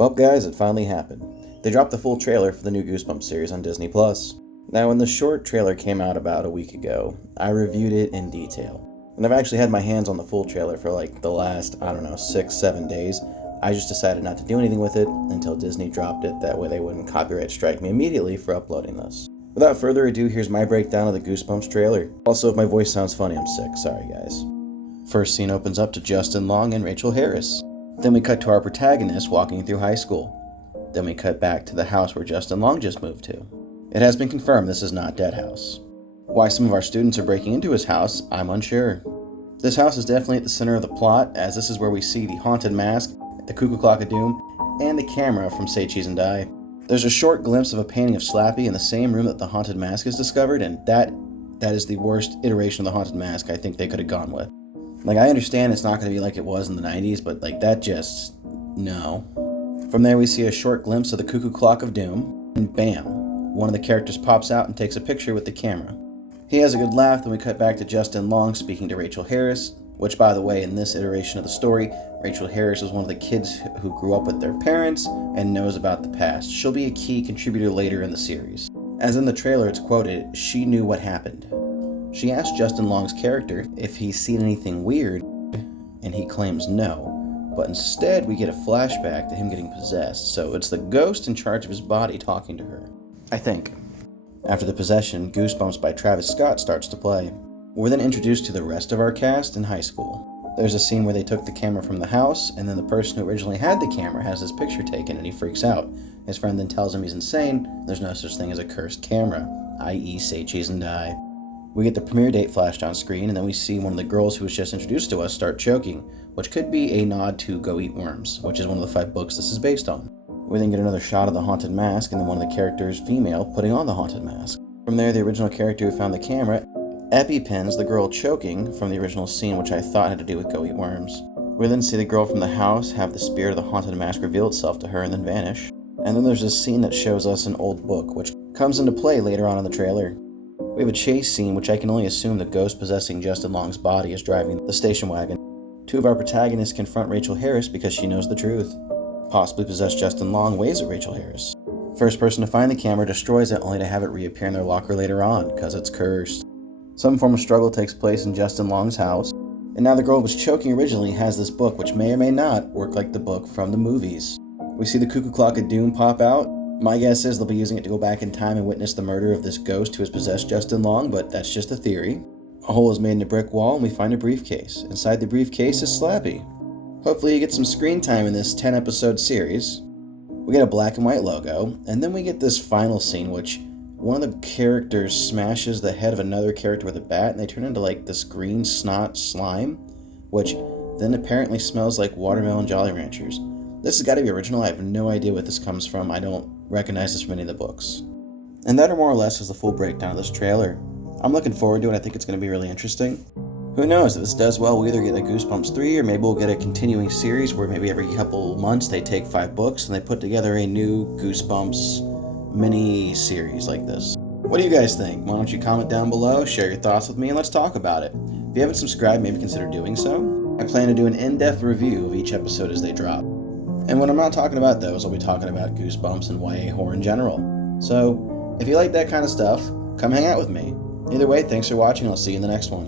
Well, guys, it finally happened. They dropped the full trailer for the new Goosebumps series on Disney+. Now, when the short trailer came out about a week ago, I reviewed it in detail. And I've actually had my hands on the full trailer for like the last, 6-7 days. I just decided not to do anything with it until Disney dropped it, that way they wouldn't copyright strike me immediately for uploading this. Without further ado, here's my breakdown of the Goosebumps trailer. Also, if my voice sounds funny, I'm sick, sorry guys. First scene opens up to Justin Long and Rachel Harris. Then we cut to our protagonist walking through high school. Then we cut back to the house where Justin Long just moved to. It has been confirmed this is not Dead House. Why some of our students are breaking into his house, I'm unsure. This house is definitely at the center of the plot, as this is where we see the haunted mask, the cuckoo clock of doom, and the camera from Say Cheese and Die. There's a short glimpse of a painting of Slappy in the same room that the haunted mask is discovered, and that is the worst iteration of the haunted mask I think they could have gone with. Like, I understand it's not going to be like it was in the 90s, but like that just... no. From there we see a short glimpse of the cuckoo clock of doom, and bam, one of the characters pops out and takes a picture with the camera. He has a good laugh, then we cut back to Justin Long speaking to Rachel Harris, which, by the way, in this iteration of the story, Rachel Harris is one of the kids who grew up with their parents and knows about the past. She'll be a key contributor later in the series. As in the trailer it's quoted, she knew what happened. She asked Justin Long's character if he's seen anything weird, and he claims no. But instead, we get a flashback to him getting possessed, so it's the ghost in charge of his body talking to her. I think. After the possession, Goosebumps by Travis Scott starts to play. We're then introduced to the rest of our cast in high school. There's a scene where they took the camera from the house, and then the person who originally had the camera has his picture taken, and he freaks out. His friend then tells him he's insane, there's no such thing as a cursed camera, i.e. Say Cheese and Die. We get the premiere date flashed on screen, and then we see one of the girls who was just introduced to us start choking, which could be a nod to Go Eat Worms, which is one of the 5 books this is based on. We then get another shot of the haunted mask, and then one of the characters, female, putting on the haunted mask. From there, the original character who found the camera EpiPens the girl choking from the original scene, which I thought had to do with Go Eat Worms. We then see the girl from the house have the spirit of the haunted mask reveal itself to her and then vanish. And then there's this scene that shows us an old book, which comes into play later on in the trailer. We have a chase scene, which I can only assume the ghost possessing Justin Long's body is driving the station wagon. 2 of our protagonists confront Rachel Harris because she knows the truth. Possibly possessed Justin Long waves at Rachel Harris. First person to find the camera destroys it, only to have it reappear in their locker later on, because it's cursed. Some form of struggle takes place in Justin Long's house, and now the girl who was choking originally has this book, which may or may not work like the book from the movies. We see the cuckoo clock of doom pop out. My guess is they'll be using it to go back in time and witness the murder of this ghost who has possessed Justin Long, but that's just a theory. A hole is made in a brick wall, and we find a briefcase. Inside the briefcase is Slappy. Hopefully you get some screen time in this 10-episode series. We get a black and white logo, and then we get this final scene, which one of the characters smashes the head of another character with a bat, and they turn into like this green snot slime, which then apparently smells like watermelon Jolly Ranchers. This has got to be original. I have no idea what this comes from. I don't recognize this from any of the books. And that, or more or less, is the full breakdown of this trailer. I'm looking forward to it. I think it's going to be really interesting. Who knows, if this does well, we'll either get a Goosebumps 3, or maybe we'll get a continuing series where maybe every couple months they take 5 books and they put together a new Goosebumps mini-series like this. What do you guys think? Why don't you comment down below, share your thoughts with me, and let's talk about it. If you haven't subscribed, maybe consider doing so. I plan to do an in-depth review of each episode as they drop. And when I'm not talking about those, I'll be talking about Goosebumps and YA horror in general. So, if you like that kind of stuff, come hang out with me. Either way, thanks for watching, and I'll see you in the next one.